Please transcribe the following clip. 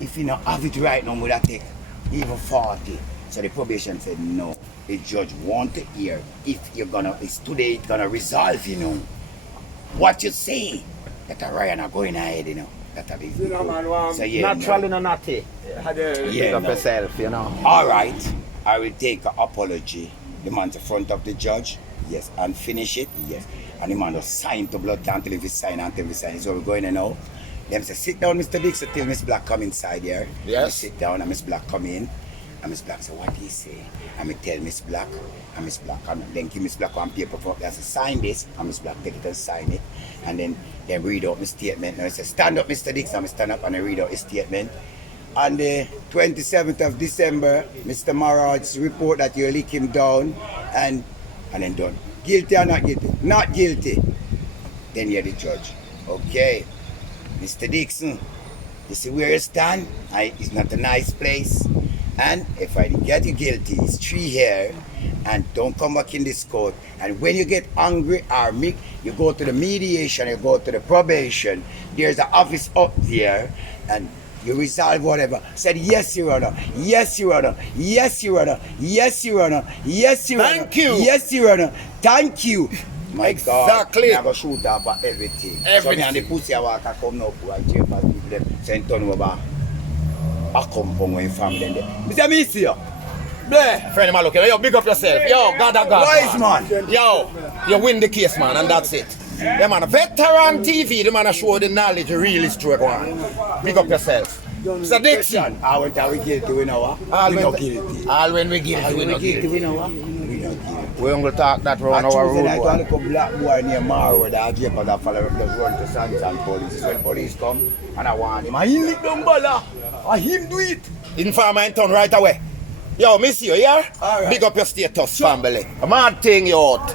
if you don't have it right now, would I take even 40? So the probation said no. The judge want to hear if you're gonna, it's today it's gonna resolve, you know. What you say? That a Ryan are going ahead, you know. That a big So yeah, naturally no naughty. Yeah, up yourself, you know. Alright. I will take an apology. The man in front of the judge, yes, and finish it, yes. And the man will sign to blood until if he sign, until we sign. So we're going to know. Them say, sit down, Mr. Dixon, till Miss Black come inside here. Yes. Sit down and Miss Black come in. And Miss Black say, what do you say? And me tell Miss Black, and Miss Black, and then give Miss Black one paper for us to sign this, and Miss Black take it and sign it. And then they read out my statement. And I say, stand up, Mr. Dixon. I stand up and I read out his statement. On the 27th of December, Mr. Marrod's report that you lick him down, and then done. Guilty or not guilty? Not guilty. Then you're the judge. Okay. Mr. Dixon, you see where you stand? It's not a nice place. And if I get you guilty, it's 3 here, and don't come back in this court. And when you get angry or meek, you go to the mediation, you go to the probation. There's an office up there, and you resolve whatever. Said, yes, Your Honor. Yes, Your Honor. Yes, Your Honor. Yes, Your Honor. Yes, Your Honor. Thank you. Yes, Your Honor. Thank you. My Exactly. God. I'm going to shoot up for everything. So me and the pussy I walk, I come now, I check for people them, send turn over. I come from where you from then. Mr. Missy. Bleh. Friend of mine, look, yo, big up yourself. Yo, God. Wise man. Yo, you win the case, man, and that's it. Yeah, man, veteran TV, the man a show the knowledge, the real history going. Big up yourself. Mr. Dixon. I went to we guilty, we know what? We not guilty. All when we guilty, we not guilty. We know what? We not guilty. We're going to talk that round our road. I told a black boy near Marrow that I follow up the run to Sansan police. When police come, and I want him. And he lick down bala. And him do it. Informer in town right away. Yo, miss you, yeah? All right. Big up your status, family. A mad thing, you out.